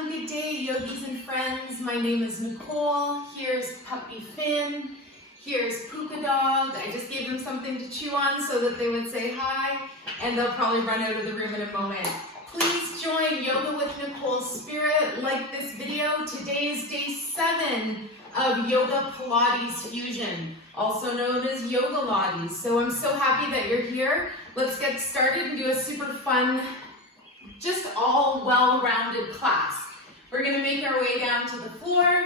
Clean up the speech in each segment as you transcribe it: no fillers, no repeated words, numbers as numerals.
everyone, good day, yogis and friends. My name is Nicole. Here's Puppy Finn. Here's Puka Dog. I just gave them something to chew on so that they would say hi, and they'll probably run out of the room in a moment. Please join Yoga with Nicole's Spirit. Like this video. Today is day 7 of Yoga Pilates Fusion, also known as Yoga Lotties. So I'm so happy that you're here. Let's get started and do a super fun, just all well-rounded class. We're gonna make our way down to the floor.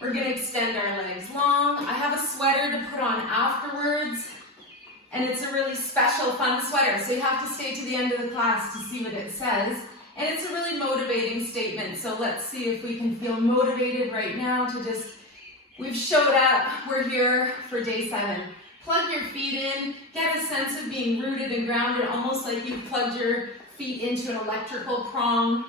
We're gonna extend our legs long. I have a sweater to put on afterwards, and it's a really special, fun sweater. So you have to stay to the end of the class to see what it says. And it's a really motivating statement. So let's see if we can feel motivated right now to just, we've showed up, we're here for day 7. Plug your feet in, get a sense of being rooted and grounded, almost like you've plugged your feet into an electrical prong.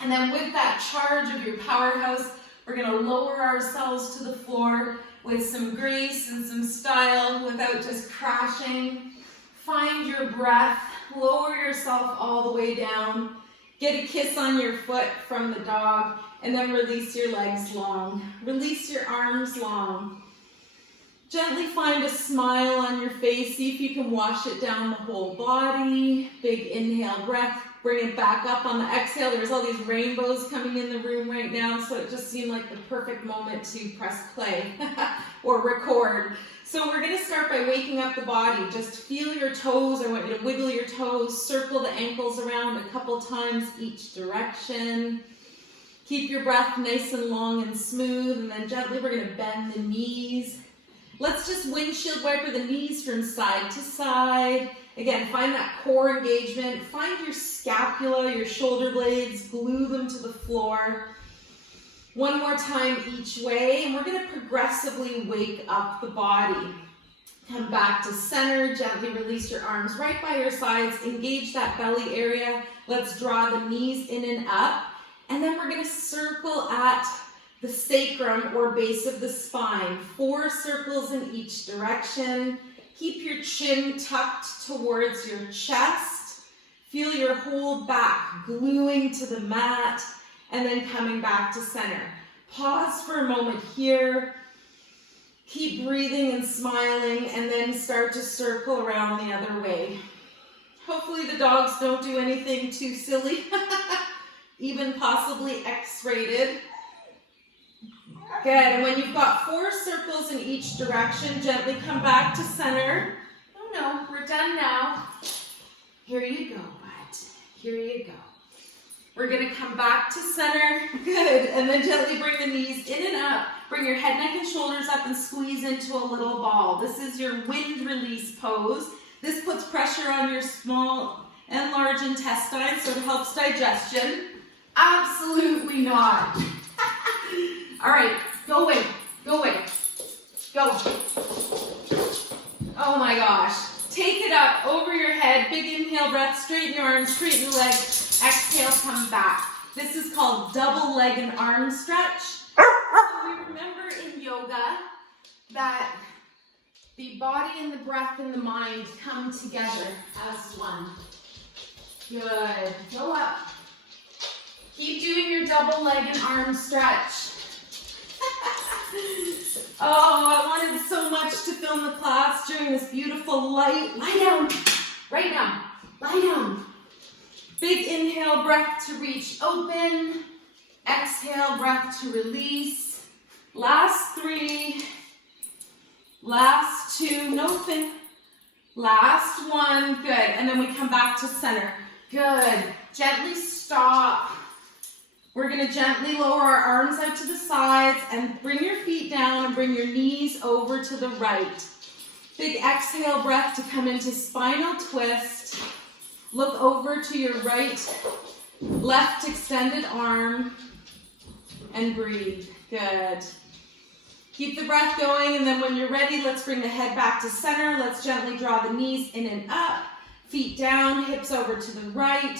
And then with that charge of your powerhouse, we're gonna lower ourselves to the floor with some grace and some style without just crashing. Find your breath, lower yourself all the way down, get a kiss on your foot from the dog, and then release your legs long. Release your arms long. Gently find a smile on your face. See if you can wash it down the whole body. Big inhale breath. Bring it back up on the exhale. There's all these rainbows coming in the room right now, so it just seemed like the perfect moment to press play or record. So we're going to start by waking up the body. Just feel your toes. I want you to wiggle your toes. Circle the ankles around a couple times each direction. Keep your breath nice and long and smooth, and then gently we're going to bend the knees. Let's just windshield wiper the knees from side to side. Again, find that core engagement. Find your scapula, your shoulder blades, glue them to the floor. One more time each way, and we're going to progressively wake up the body. Come back to center, gently release your arms right by your sides. Engage that belly area. Let's draw the knees in and up. And then we're going to circle at the sacrum or base of the spine. 4 circles in each direction. Keep your chin tucked towards your chest. Feel your whole back gluing to the mat and then coming back to center. Pause for a moment here. Keep breathing and smiling, and then start to circle around the other way. Hopefully the dogs don't do anything too silly, even possibly X-rated. Good, and when you've got 4 circles in each direction, gently come back to center. Oh no, we're done now. Here you go, bud. Here you go. We're gonna come back to center. Good, and then gently bring the knees in and up. Bring your head, neck, and shoulders up and squeeze into a little ball. This is your wind release pose. This puts pressure on your small and large intestines, so it helps digestion. Absolutely not. All right, go away, go away, go. Oh my gosh. Take it up over your head, big inhale breath, straighten your arms, straighten the legs, exhale, come back. This is called double leg and arm stretch. So we remember in yoga that the body and the breath and the mind come together as one. Good, go up. Keep doing your double leg and arm stretch. Oh, I wanted so much to film the class during this beautiful light. Lie down, right now, lie down. Big inhale, breath to reach open. Exhale, breath to release. Last 3, last 2, no fin. Last 1, good. And then we come back to center. Good, gently stop. We're going to gently lower our arms out to the sides and bring your feet down and bring your knees over to the right. Big exhale breath to come into spinal twist. Look over to your right, left extended arm, and breathe. Good. Keep the breath going, and then when you're ready, let's bring the head back to center. Let's gently draw the knees in and up, feet down, hips over to the right.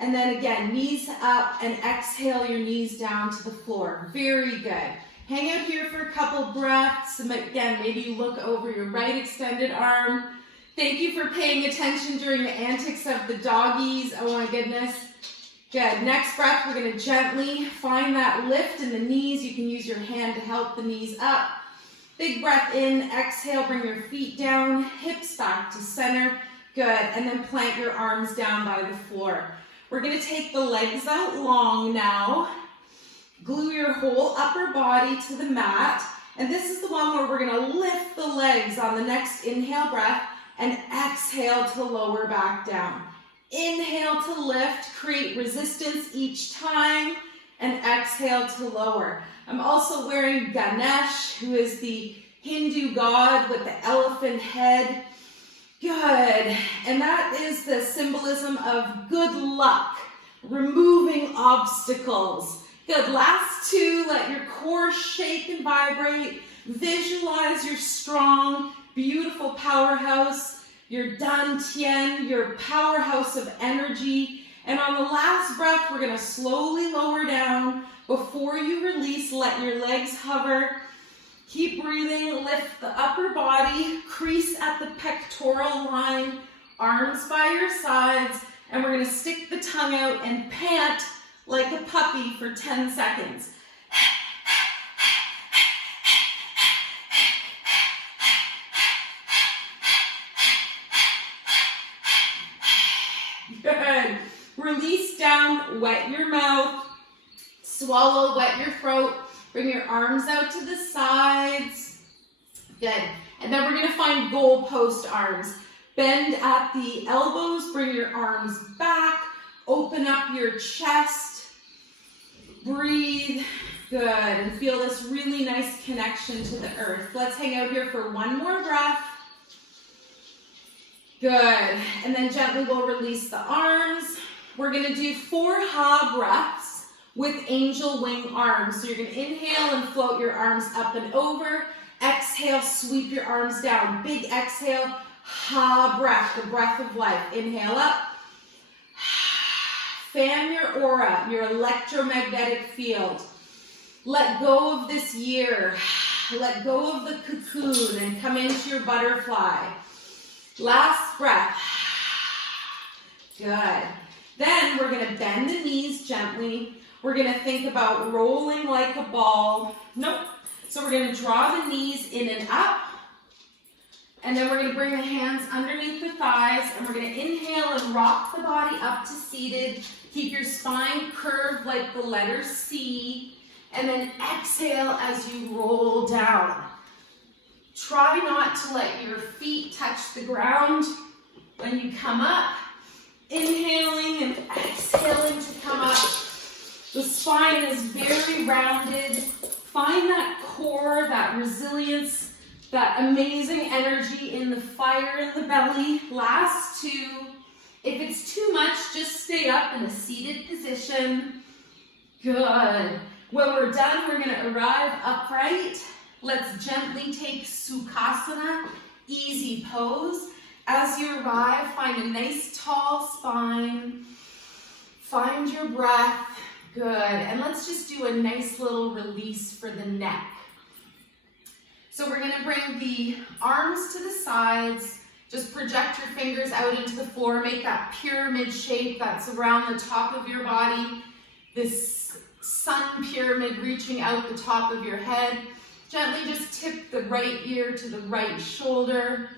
And then again, knees up, and exhale your knees down to the floor. Very good. Hang out here for a couple breaths. And again, maybe you look over your right extended arm. Thank you for paying attention during the antics of the doggies. Oh my goodness. Good. Next breath, we're going to gently find that lift in the knees. You can use your hand to help the knees up. Big breath in, exhale, bring your feet down, hips back to center. Good. And then plant your arms down by the floor. We're going to take the legs out long now. Glue your whole upper body to the mat. And this is the one where we're going to lift the legs on the next inhale breath and exhale to lower back down. Inhale to lift, create resistance each time, and exhale to lower. I'm also wearing Ganesh, who is the Hindu god with the elephant head. Good. And that is the symbolism of good luck, removing obstacles. Good. Last two, let your core shake and vibrate. Visualize your strong, beautiful powerhouse, your Dantian, your powerhouse of energy. And on the last breath, we're going to slowly lower down. Before you release, let your legs hover. Keep breathing, lift the upper body, crease at the pectoral line, arms by your sides, and we're going to stick the tongue out and pant like a puppy for 10 seconds. Good. Release down, wet your mouth, swallow, wet your throat. Bring your arms out to the sides. Good. And then we're going to find goalpost arms. Bend at the elbows, bring your arms back, open up your chest, breathe. Good. And feel this really nice connection to the earth. Let's hang out here for one more breath. Good. And then gently we'll release the arms. We're going to do 4 ha breaths with angel wing arms. So you're going to inhale and float your arms up and over. Exhale, sweep your arms down. Big exhale, ha breath, the breath of life. Inhale up. Fan your aura, your electromagnetic field. Let go of this year. Let go of the cocoon and come into your butterfly. Last breath. Good. Then we're going to bend the knees gently. We're going to think about rolling like a ball. Nope. So we're going to draw the knees in and up. And then we're going to bring the hands underneath the thighs. And we're going to inhale and rock the body up to seated. Keep your spine curved like the letter C. And then exhale as you roll down. Try not to let your feet touch the ground when you come up. Inhaling and exhaling to come up. The spine is very rounded. Find that core, that resilience, that amazing energy in the fire in the belly. Last 2. If it's too much, just stay up in a seated position. Good. When we're done, we're going to arrive upright. Let's gently take Sukhasana, easy pose. As you arrive, find a nice tall spine. Find your breath. Good. And let's just do a nice little release for the neck. So we're going to bring the arms to the sides. Just project your fingers out into the floor. Make that pyramid shape that's around the top of your body. This sun pyramid reaching out the top of your head. Gently just tip the right ear to the right shoulder.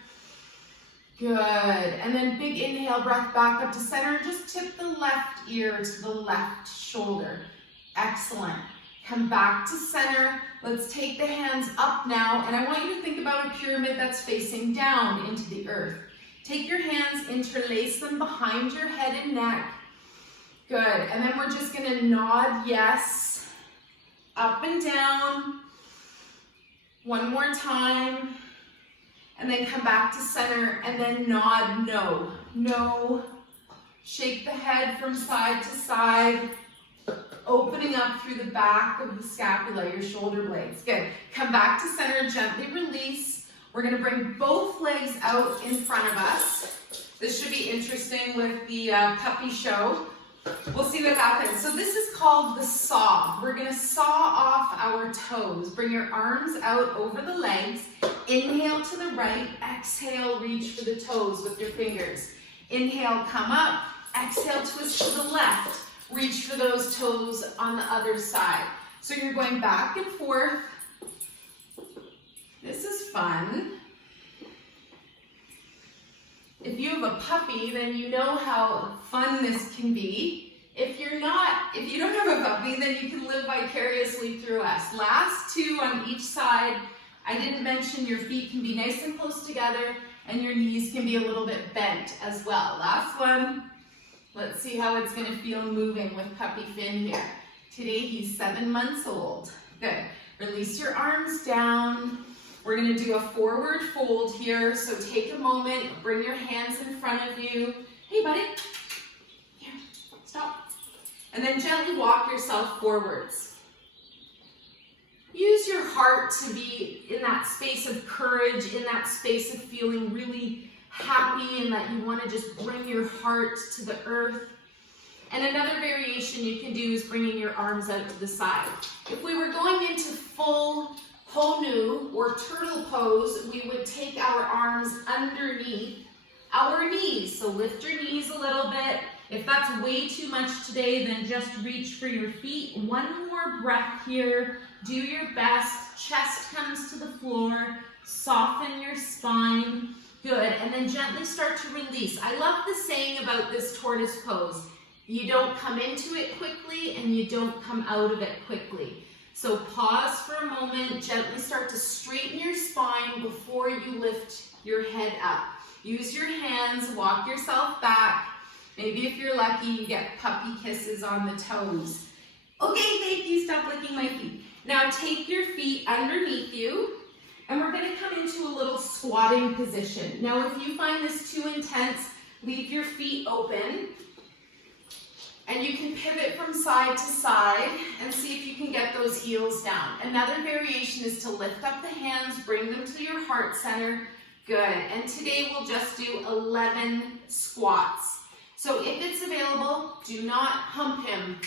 Good. And then big inhale, breath back up to center. Just tip the left ear to the left shoulder. Excellent. Come back to center. Let's take the hands up now. And I want you to think about a pyramid that's facing down into the earth. Take your hands, interlace them behind your head and neck. Good. And then we're just going to nod yes. Up and down. One more time. And then come back to center and then nod no. No. Shake the head from side to side. Opening up through the back of the scapula, your shoulder blades. Good. Come back to center, gently release. We're going to bring both legs out in front of us. This should be interesting with the puppy show. We'll see what happens. So this is called the saw. We're going to saw off our toes. Bring your arms out over the legs. Inhale to the right. Exhale, reach for the toes with your fingers. Inhale, come up. Exhale, twist to the left. reach for those toes on the other side. So you're going back and forth. This is fun. If you have a puppy, then you know how fun this can be. If you don't have a puppy, then you can live vicariously through us. Last two on each side. I didn't mention your feet can be nice and close together and your knees can be a little bit bent as well. Last one. Let's see how it's gonna feel moving with Puppy Finn here. Today he's 7 months old. Good. Release your arms down. We're gonna do a forward fold here. So take a moment, bring your hands in front of you. Hey buddy, here, stop. And then gently walk yourself forwards. Use your heart to be in that space of courage, in that space of feeling really happy and that you want to just bring your heart to the earth. And another variation you can do is bringing your arms out to the side. If we were going into full Honu or turtle pose, we would take our arms underneath our knees. So lift your knees a little bit. If that's way too much today, then just reach for your feet. One more breath here. Do your best. Chest comes to the floor. Soften your spine. Good. And then gently start to release. I love the saying about this tortoise pose. You don't come into it quickly and you don't come out of it quickly. So pause for a moment. Gently start to straighten your spine before you lift your head up. Use your hands. Walk yourself back. Maybe if you're lucky, you get puppy kisses on the toes. Okay, thank you. Stop licking my feet. Now take your feet underneath you, and we're going to come into a little squatting position. Now, if you find this too intense, leave your feet open, and you can pivot from side to side and see if you can get those heels down. Another variation is to lift up the hands, bring them to your heart center. Good. And today we'll just do 11 squats. So if it's available, do not hump him.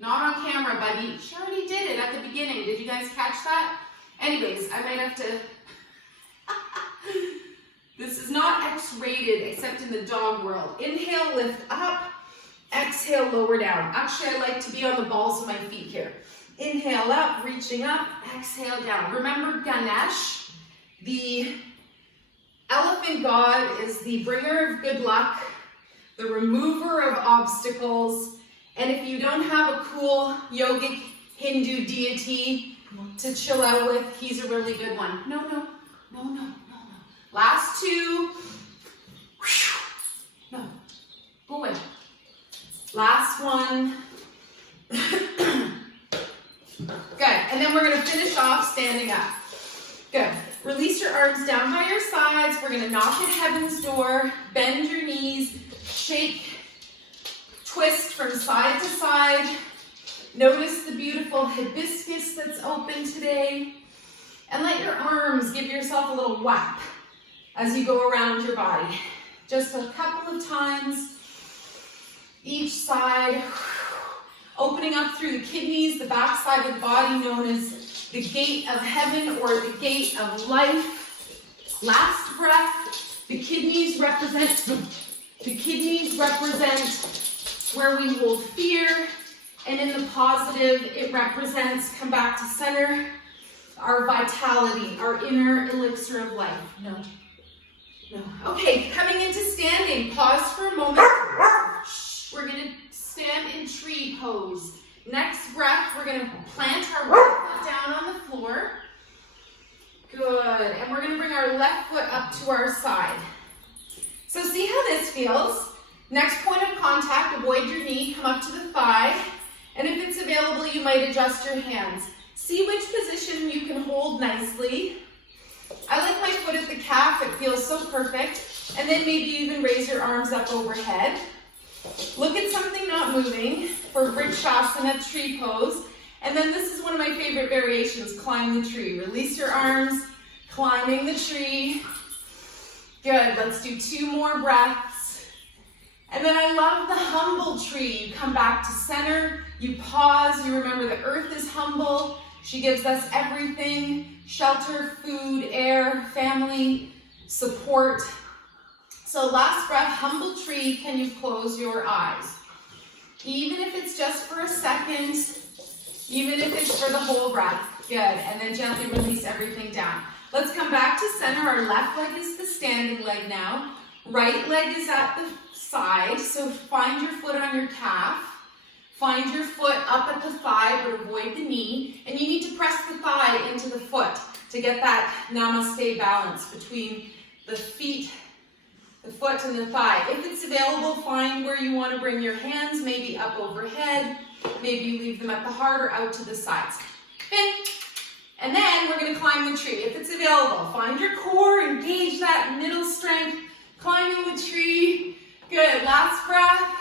Not on camera, buddy. She already did it at the beginning. Did you guys catch that? Anyways, I might have to... This is not X-rated except in the dog world. Inhale, lift up. Exhale, lower down. Actually, I like to be on the balls of my feet here. Inhale up, reaching up. Exhale down. Remember Ganesh, the elephant god, is the bringer of good luck, the remover of obstacles, and if you don't have a cool yogic Hindu deity to chill out with, he's a really good one. No. Last two. No. Go away. Last one. Good. And then we're going to finish off standing up. Good. Release your arms down by your sides. We're going to knock at heaven's door. Bend your knees. Shake. Twist from side to side. Notice the beautiful hibiscus that's open today. And let your arms give yourself a little whap as you go around your body. Just a couple of times. Each side. Opening up through the kidneys, the back side of the body known as the gate of heaven or the gate of life. Last breath. The kidneys represent where we hold fear, and in the positive, it represents, come back to center, our vitality, our inner elixir of life. No. Okay, coming into standing, pause for a moment. We're going to stand in tree pose. Next breath, we're going to plant our right foot down on the floor. Good, and we're going to bring our left foot up to our side. So see how this feels. Next point of contact, avoid your knee, come up to the thigh. And if it's available, you might adjust your hands. See which position you can hold nicely. I like my foot at the calf, it feels so perfect. And then maybe even raise your arms up overhead. Look at something not moving for Vrikshasana, tree pose. And then this is one of my favorite variations, climb the tree. Release your arms, climbing the tree. Good, let's do 2 more breaths. And then I love the humble tree. You come back to center, you pause, you remember the earth is humble. She gives us everything, shelter, food, air, family, support. So last breath, humble tree, can you close your eyes? Even if it's just for a second, even if it's for the whole breath. Good, and then gently release everything down. Let's come back to center. Our left leg is the standing leg now. Right leg is at the side, so find your foot on your calf. Find your foot up at the thigh, but avoid the knee. And you need to press the thigh into the foot to get that namaste balance between the feet, the foot, and the thigh. If it's available, find where you want to bring your hands, maybe up overhead. Maybe you leave them at the heart or out to the sides. Fin. And then we're going to climb the tree. If it's available, find your core, engage that middle strength, climbing the tree. Good, last breath.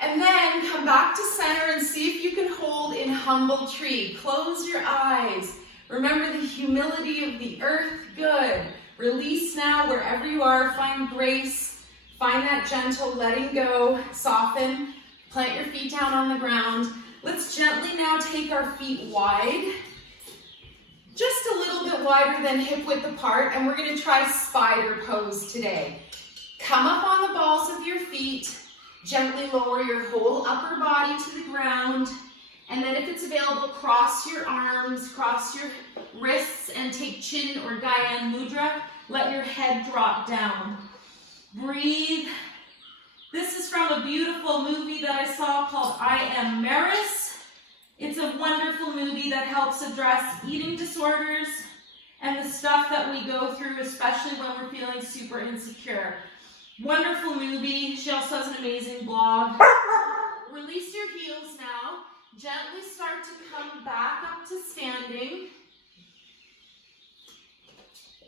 And then come back to center and see if you can hold in humble tree. Close your eyes. Remember the humility of the earth. Good. Release now wherever you are. Find grace. Find that gentle letting go. Soften. Plant your feet down on the ground. Let's gently now take our feet wide. Just a little bit wider than hip width apart. And we're going to try spider pose today. Come up on the balls of your feet. Gently lower your whole upper body to the ground. And then if it's available, cross your arms, cross your wrists, and take chin or Gyan Mudra. Let your head drop down. Breathe. This is from a beautiful movie that I saw called I Am Maris. It's a wonderful movie that helps address eating disorders and the stuff that we go through, especially when we're feeling super insecure. Wonderful movie. She also has an amazing blog. Release your heels now. Gently start to come back up to standing.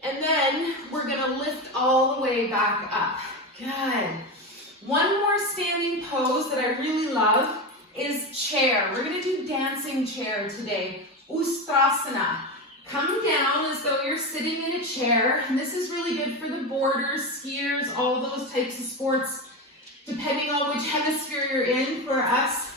And then we're going to lift all the way back up. Good. One more standing pose that I really love is chair. We're going to do dancing chair today. Ustrasana. Come down as though you're sitting in a chair. And this is really good for the boarders, skiers, all those types of sports, depending on which hemisphere you're in. For us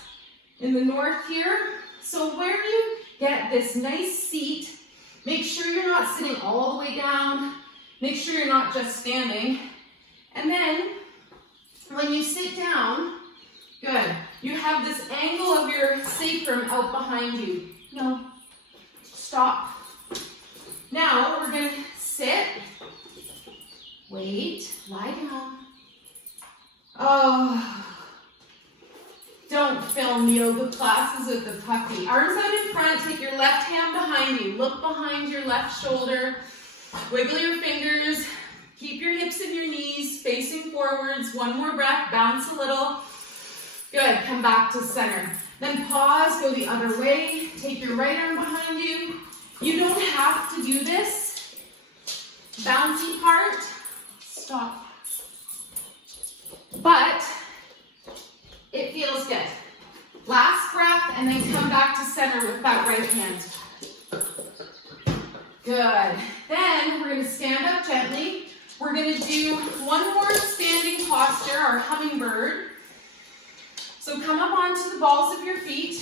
in the north here. So where you get this nice seat, make sure you're not sitting all the way down. Make sure you're not just standing. And then when you sit down, good, you have this angle of your sacrum out behind you. No, stop. Now we're going to sit, wait, lie down. Oh, don't film yoga classes with the puppy. Arms out in front, take your left hand behind you. Look behind your left shoulder. Wiggle your fingers. Keep your hips and your knees facing forwards. One more breath, bounce a little. Good, come back to center. Then pause, go the other way. Take your right arm behind you. You don't have to do this. Bouncy part, stop. But it feels good. Last breath, and then come back to center with that right hand. Good. Then we're going to stand up gently. We're going to do one more standing posture, our hummingbird. So come up onto the balls of your feet.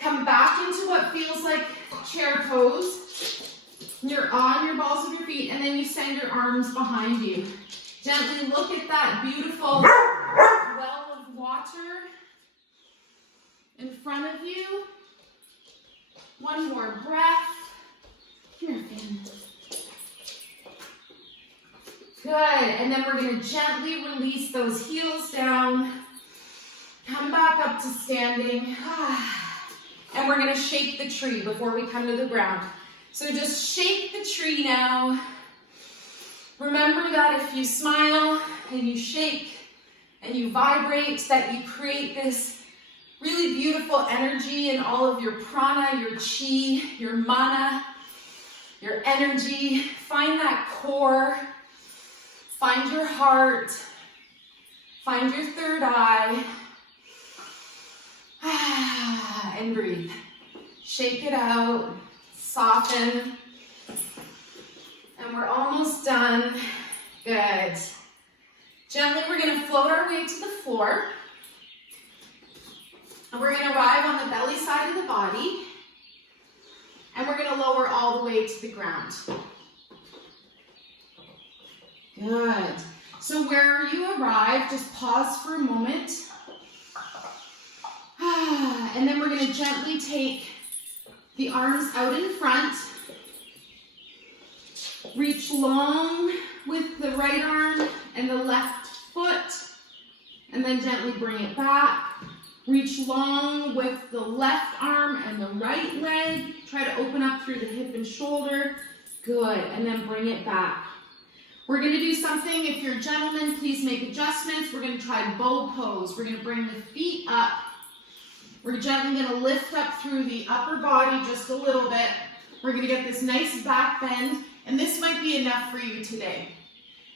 Come back into what feels like chair pose. You're on your balls of your feet, and then you send your arms behind you. Gently look at that beautiful well of water in front of you. One more breath. Here, Finn. Good, and then we're going to gently release those heels down. Come back up to standing. And we're going to shake the tree before we come to the ground. So just shake the tree now. Remember that if you smile and you shake and you vibrate, that you create this really beautiful energy in all of your prana, your chi, your mana, your energy. Find that core. Find your heart. Find your third eye. And breathe. Shake it out. Soften. And we're almost done. Good. Gently, we're going to float our way to the floor. And we're going to arrive on the belly side of the body. And we're going to lower all the way to the ground. Good. So where you arrive, just pause for a moment. And then we're gonna gently take the arms out in front. Reach long with the right arm and the left foot, and then gently bring it back. Reach long with the left arm and the right leg. Try to open up through the hip and shoulder. Good, and then bring it back. We're gonna do something, if you're a gentleman, please make adjustments. We're gonna try bow pose. We're gonna bring the feet up. We're gently gonna lift up through the upper body just a little bit. We're gonna get this nice back bend, and this might be enough for you today.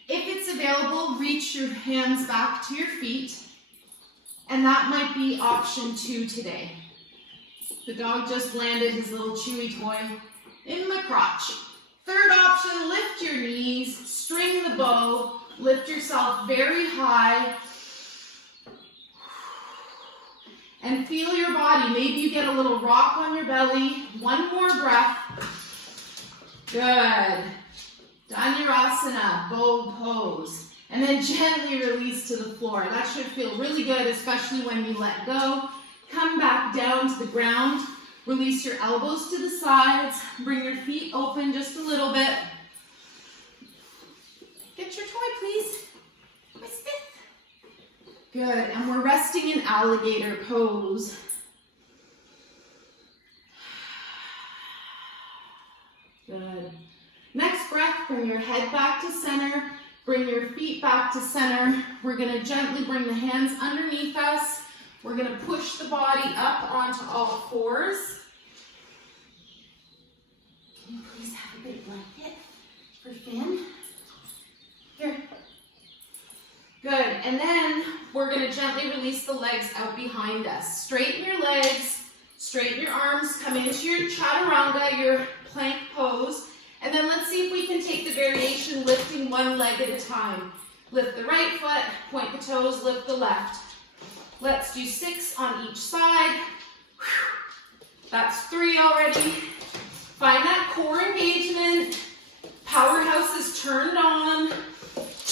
If it's available, reach your hands back to your feet, and that might be option 2 today. The dog just landed his little chewy toy in my crotch. Third option, lift your knees, string the bow, lift yourself very high, and feel your body. Maybe you get a little rock on your belly. One more breath. Good. Dhanurasana, bow pose. And then gently release to the floor. That should feel really good, especially when you let go. Come back down to the ground. Release your elbows to the sides. Bring your feet open just a little bit. Get your toy, please. What's this? Good, and we're resting in alligator pose. Good. Next breath, bring your head back to center. Bring your feet back to center. We're gonna gently bring the hands underneath us. We're gonna push the body up onto all fours. Can you please have a big blanket for Finn? Here. Good, and then we're gonna gently release the legs out behind us. Straighten your legs, straighten your arms, come into your chaturanga, your plank pose. And then let's see if we can take the variation lifting one leg at a time. Lift the right foot, point the toes, lift the left. Let's do 6 on each side. That's 3 already. Find that core engagement. Powerhouse is turned on.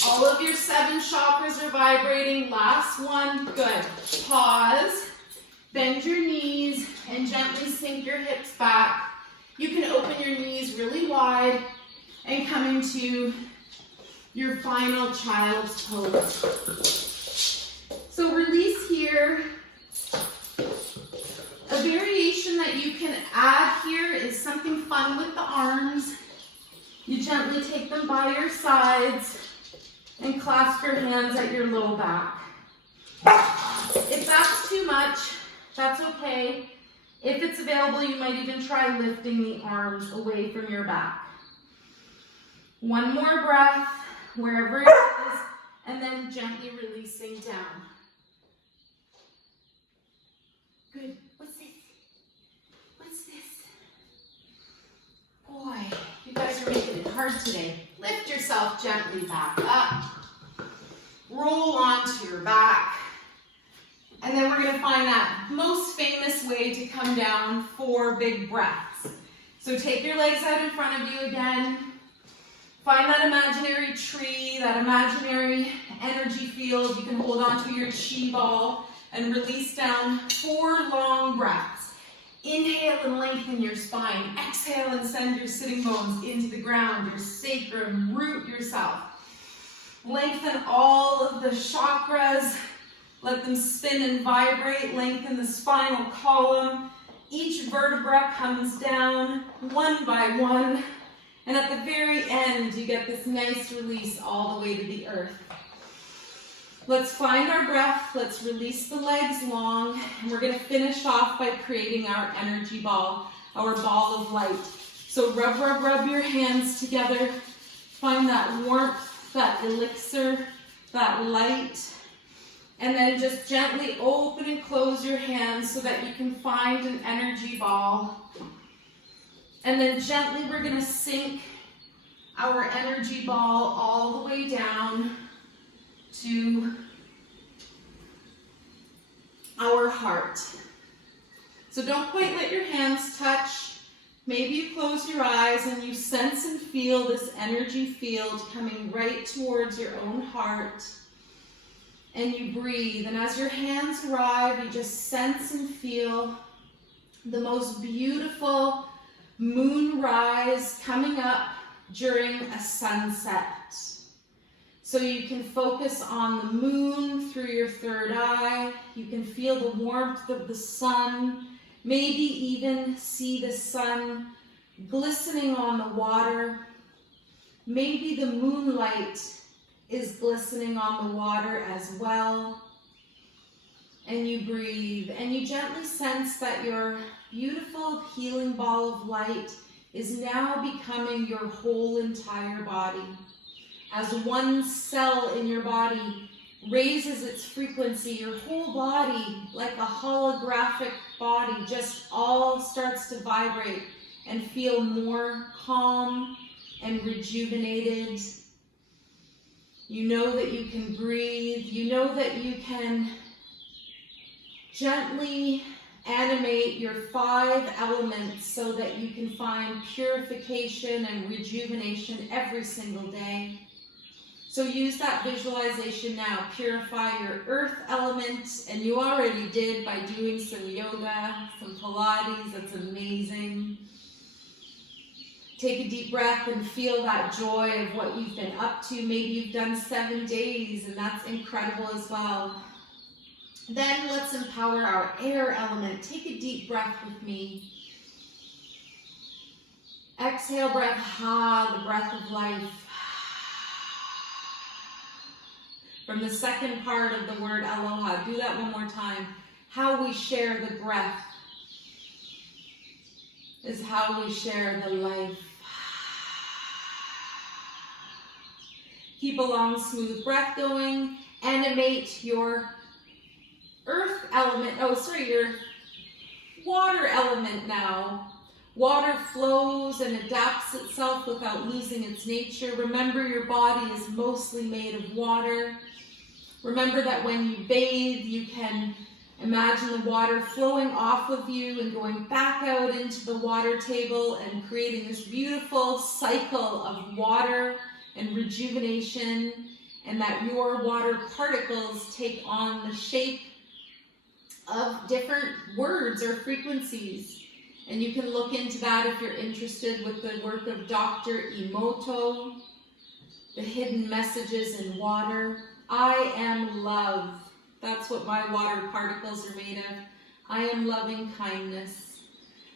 All of your 7 chakras are vibrating. Last one, good. Pause, bend your knees, and gently sink your hips back. You can open your knees really wide and come into your final child's pose. So release here. A variation that you can add here is something fun with the arms. You gently take them by your sides and clasp your hands at your low back. If that's too much, that's okay. If it's available, you might even try lifting the arms away from your back. One more breath, wherever it is, and then gently releasing down. Good. What's this? What's this? Boy, you guys are making it hard today. Lift yourself gently back up. Roll onto your back. And then we're going to find that most famous way to come down, 4 big breaths. So take your legs out in front of you again. Find that imaginary tree, that imaginary energy field. You can hold onto your chi ball and release down 4 long breaths. Inhale and lengthen your spine. Exhale and send your sitting bones into the ground, your sacrum. Root yourself. Lengthen all of the chakras. Let them spin and vibrate. Lengthen the spinal column. Each vertebra comes down one by one. And at the very end, you get this nice release all the way to the earth. Let's find our breath. Let's release the legs long. And we're going to finish off by creating our energy ball, our ball of light. So rub, rub, rub your hands together. Find that warmth, that elixir, that light. And then just gently open and close your hands so that you can find an energy ball. And then gently we're going to sink our energy ball all the way down to our heart. So don't quite let your hands touch. Maybe you close your eyes and you sense and feel this energy field coming right towards your own heart. And you breathe. And as your hands arrive, you just sense and feel the most beautiful moonrise coming up during a sunset. So you can focus on the moon through your third eye. You can feel the warmth of the sun. Maybe even see the sun glistening on the water. Maybe the moonlight is glistening on the water as well. And you breathe, and you gently sense that your beautiful healing ball of light is now becoming your whole entire body. As one cell in your body raises its frequency, your whole body, like a holographic body, just all starts to vibrate and feel more calm and rejuvenated. You know that you can breathe. You know that you can gently animate your 5 elements so that you can find purification and rejuvenation every single day. So use that visualization now. Purify your earth element, and you already did by doing some yoga, some Pilates. That's amazing. Take a deep breath and feel that joy of what you've been up to. Maybe you've done 7 days, and that's incredible as well. Then let's empower our air element. Take a deep breath with me. Exhale, breath, ha, the breath of life. From the second part of the word aloha, do that one more time. How we share the breath is how we share the life. Keep a long, smooth breath going. Animate your earth element, your water element now. Water flows and adapts itself without losing its nature. Remember, your body is mostly made of water. Remember that when you bathe, you can imagine the water flowing off of you and going back out into the water table and creating this beautiful cycle of water and rejuvenation, and that your water particles take on the shape of different words or frequencies. And you can look into that if you're interested with the work of Dr. Emoto, The Hidden Messages in Water. I am love. That's what my water particles are made of. I am loving kindness.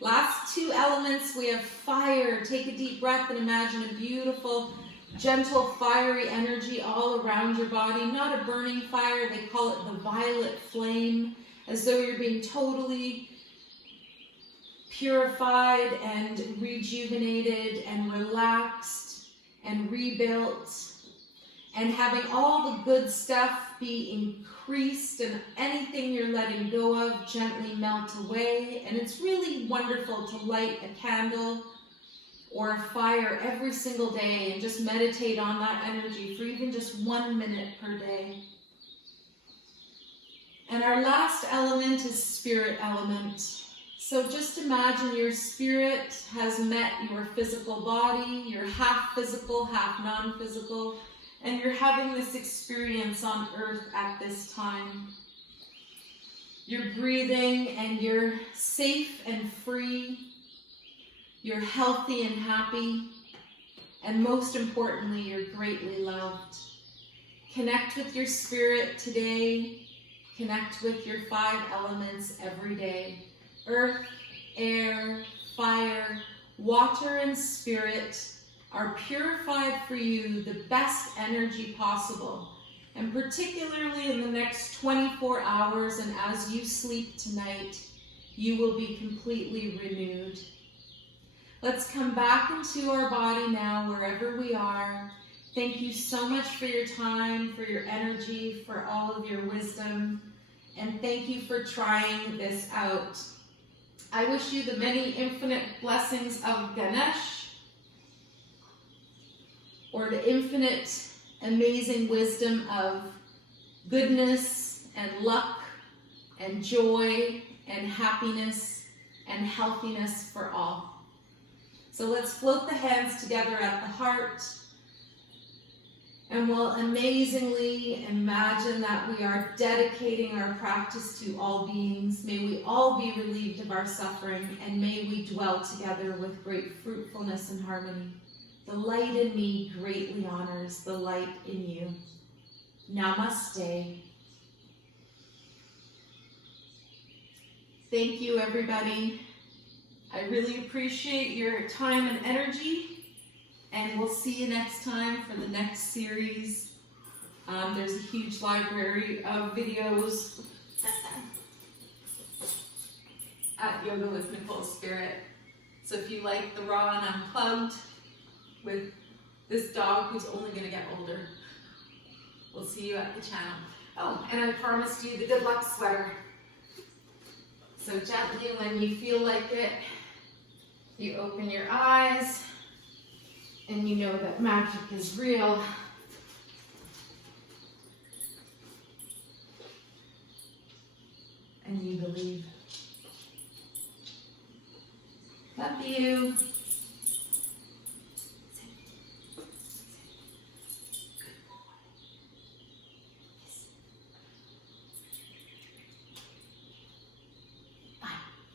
Last 2 elements, we have fire. Take a deep breath and imagine a beautiful, gentle, fiery energy all around your body. Not a burning fire, they call it the violet flame, as though you're being totally purified and rejuvenated and relaxed and rebuilt, and having all the good stuff be increased, and anything you're letting go of gently melt away. And it's really wonderful to light a candle or a fire every single day and just meditate on that energy for even just 1 minute per day. And our last element is spirit element. So just imagine your spirit has met your physical body. You're half physical, half non-physical, and you're having this experience on earth at this time. You're breathing and you're safe and free. You're healthy and happy. And most importantly, you're greatly loved. Connect with your spirit today. Connect with your 5 elements every day. Earth, air, fire, water, and spirit are purified for you the best energy possible. And particularly in the next 24 hours and as you sleep tonight, you will be completely renewed. Let's come back into our body now, wherever we are. Thank you so much for your time, for your energy, for all of your wisdom, and thank you for trying this out. I wish you the many infinite blessings of Ganesh, or the infinite amazing wisdom of goodness and luck and joy and happiness and healthiness for all. So let's float the hands together at the heart. And we'll amazingly imagine that we are dedicating our practice to all beings. May we all be relieved of our suffering, and may we dwell together with great fruitfulness and harmony. The light in me greatly honors the light in you. Namaste. Thank you, everybody. I really appreciate your time and energy. And we'll see you next time for the next series. There's a huge library of videos at Yoga with Nicole Spirit. So if you like the raw and unplugged with this dog who's only going to get older, we'll see you at the channel. Oh, and I promised you the good luck sweater. So gently, when you feel like it, you open your eyes. And you know that magic is real. And you believe. Love you.